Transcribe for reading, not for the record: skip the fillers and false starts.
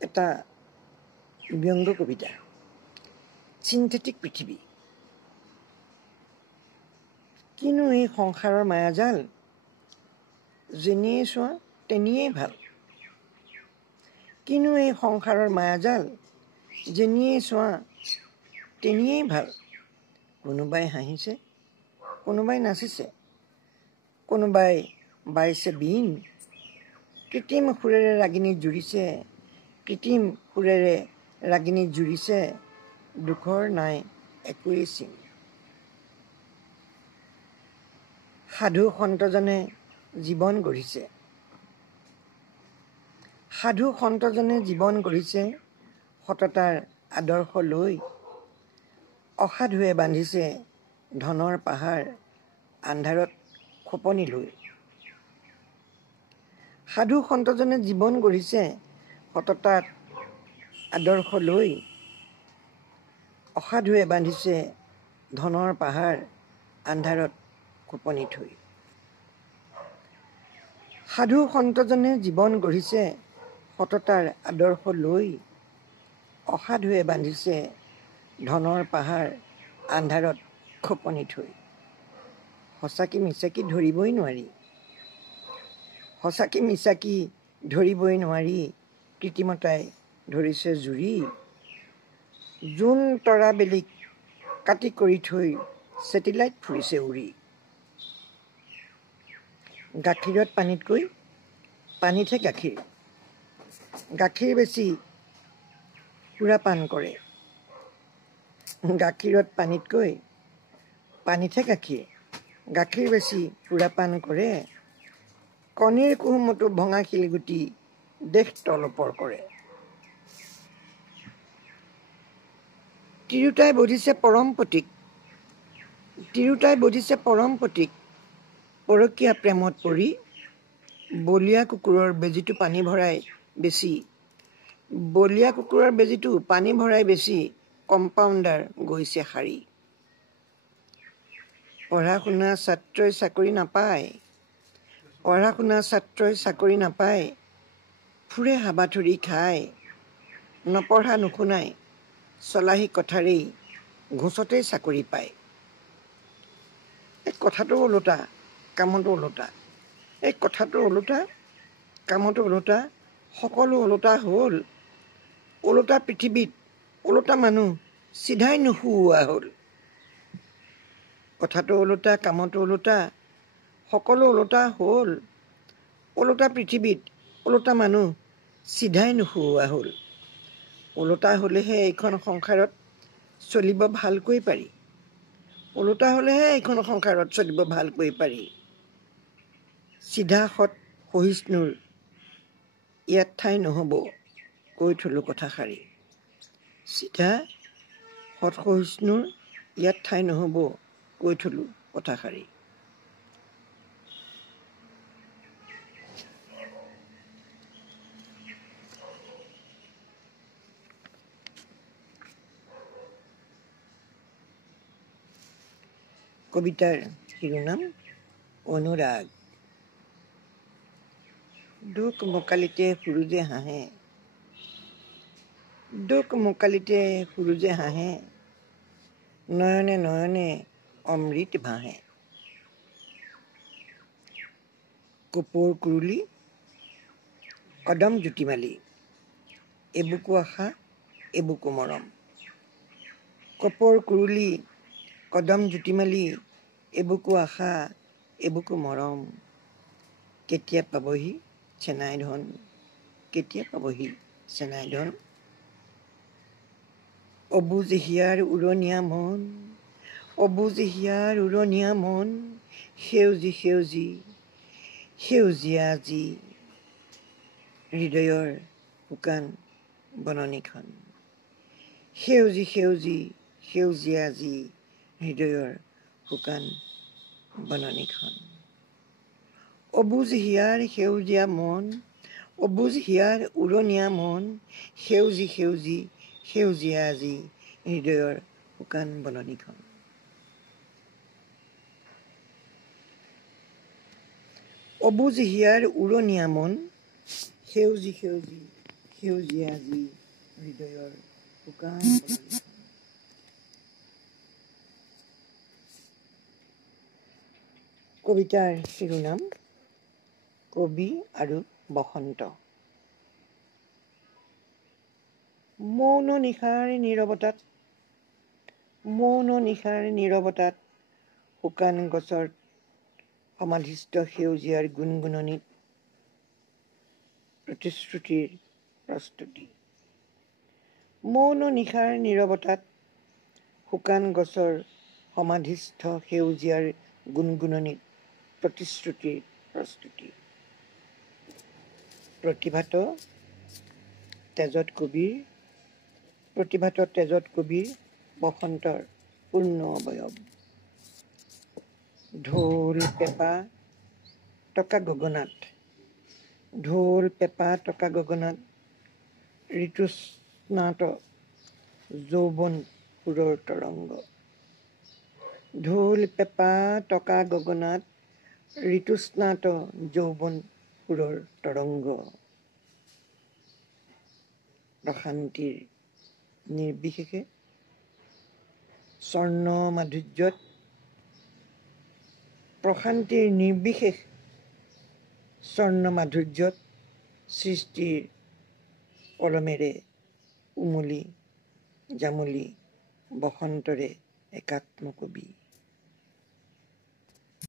এটা ব্যংগ কবিতা চিন্থেটিক পৃথিৱী কিনো এই সংসাৰৰ মায়াজাল যেনিয়ে চোৱা তেনিয়েই ভাল কিনো এই সংসাৰৰ মায়াজাল যেনিয়ে চোৱা তেনিয়েই ভাল কোনোবাই হাঁহিছে কোনোবাই নাচিছে কোনোবাই বাইছে বিন কৃত্ৰিম সুৰেৰে ৰাগিনী জুৰিছে কৃত্ৰিম সুৰেৰে ৰাগিনী জুৰিছে দুখৰ নাই একোৱেই চিন সাধু সন্তজনে জীৱন গঢ়িছে সাধু সন্তজনে জীৱন গঢ়িছে সততাৰ আদৰ্শ লৈ অসাধুৱে বান্ধিছে ধনৰ পাহাৰ আন্ধাৰত খোপনি লৈ সাধু সন্তজনে জীৱন গঢ়িছে সততাৰ আদৰ্শ লৈ অসাধুৱে বান্ধিছে ধনৰ পাহাৰ আন্ধাৰত খোপনি থৈ সাধু সন্তজনে জীৱন গঢ়িছে সততাৰ আদৰ্শ লৈ অসাধুৱে বান্ধিছে ধনৰ পাহাৰ আন্ধাৰত খোপনি থৈ সঁচাকি মিছাকি ধৰিবই নোৱাৰি সঁচাকি মিছাকি ধৰিবই নোৱাৰি কৃত্ৰিমতাই ধৰিছে জুৰি জোন তৰা বেলিক কাটি কৰি থৈ ছেটেলাইট ফুৰিছে উৰি গাখীৰত পানীতকৈ পানীতহে গাখীৰ গাখীৰ বেছি সুৰাপান কৰে গাখীৰত পানীতকৈ পানীতহে গাখীৰ গাখীৰ বেছি সুৰাপান কৰে কণীৰ কুহুমতো ভঙা শিলগুটি দেশ তলপৰ কৰে তিৰোতাই বধিছে পৰম প্ৰতীক তিৰোতাই বধিছে পৰম প্ৰতীক পৰকীয়া প্ৰেমত পৰি বলীয়া কুকুৰৰ বেজীটো পানী ভৰাই বেছি বলীয়া কুকুৰৰ বেজীটো পানী ভৰাই বেছি কম্পাউণ্ডাৰ গৈছে শাৰী পঢ়া শুনা ছাত্ৰই চাকৰি নাপায় পঢ়া শুনা ছাত্ৰই চাকৰি নাপায় ফুৰে হাবাথুৰি খায় নপঢ়া নুশুনাই চলাহী কথাৰেই ঘোচতেই চাকৰি পায় এই কথাটো ওলোটা কামতো ওলোটা এই কথাটো ওলোটা কামতো ওলোটা সকলো ওলোটা হ'ল ওলোটা পৃথিৱীত ওলোটা মানুহ চিধাই নুশুওৱা হ'ল কথাটো ওলোটা কামতো ওলোটা সকলো ওলোটা হ'ল ওলোটা পৃথিৱীত ওলোটা মানুহ চিধাই নুশুওৱা হ'ল ওলোটা হ'লেহে এইখন সংসাৰত চলিব ভালকৈ পাৰি ওলোটা হ'লেহে এইখন সংসাৰত চলিব ভালকৈ পাৰি চিধা সৎ সহিষ্ণুৰ ইয়াত ঠাই নহ'ব কৈ থলোঁ কথাষাৰি চিধা সৎ সহিষ্ণুৰ ইয়াত ঠাই নহ'ব কৈ থলোঁ কথাষাৰি কবিতাৰ শিৰোনাম অনুৰাগ দুখ মোকালিতে সুৰুজে হাঁহে দুখ মোকালিতে সুৰুজে হাঁহে নয়নে নয়নে অমৃত ভাঁহে কপৌৰ কুৰুলি কদম জ্যোতিমালি এবুকু আশা এবুকু মৰম কপৌৰ কুৰুলি কদম জ্যোতিমালি এবুকু আশা এবুকু মৰম কেতিয়া পাবহি চেনাই ধন কেতিয়া পাবহি চেনাই ধন অবুজ হিয়াৰ উৰণীয়া মন অবুজ হিয়াৰ উৰণীয়া মন সেউজী সেউজী সেউজীয়া আজি হৃদয়ৰ শুকান বননিখন সেউজী সেউজী সেউজীয়া আজি হৃদয়ৰ শুকান বননিখন অবুজ হিয়াৰ সেউজীয়া মন অবুজ হিয়াৰ উৰণীয়া মন সেউজী সেউজী সেউজীয়া আজি হৃদয়ৰ শুকান বননিখন অবুজ হিয়াৰ উৰণীয়া মন সেউজী সেউজী সেউজীয়া যি হৃদয়ৰ শুকান পদলিখন। কবিতাৰ শিৰোনাম কবি আৰু বসন্ত। মৌন নিশাৰ নীৰৱতাত শুকান গছৰ সমাধিস্থ সেউজীয়াৰ গুণগুণনিত প্ৰতিশ্ৰুতিৰ প্ৰস্তুতি। মৌন নিশাৰ নীৰৱতাত শুকান গছৰ সমাধিস্থ সেউজীয়াৰ গুণগুণনিত প্ৰতিশ্ৰুতিৰ প্ৰস্তুতি। প্ৰতিভাত তেজত কবিৰ বসন্তৰ পূৰ্ণ অৱয়ব। ঢোল পেঁপা টকা গগনাত ঋতুস্নাত যৌৱন সুৰৰ তৰংগ। ঢোল পেঁপা টকা গগনাত ঋতুস্নাত যৌৱন সুৰৰ তৰংগ। প্ৰশান্তিৰ নিৰ্বিশেষ স্বৰ্ণমাধুৰ্যত সৃষ্টিৰ কলমেৰে উমলি জামলি বসন্তৰে একাত্ম কবি।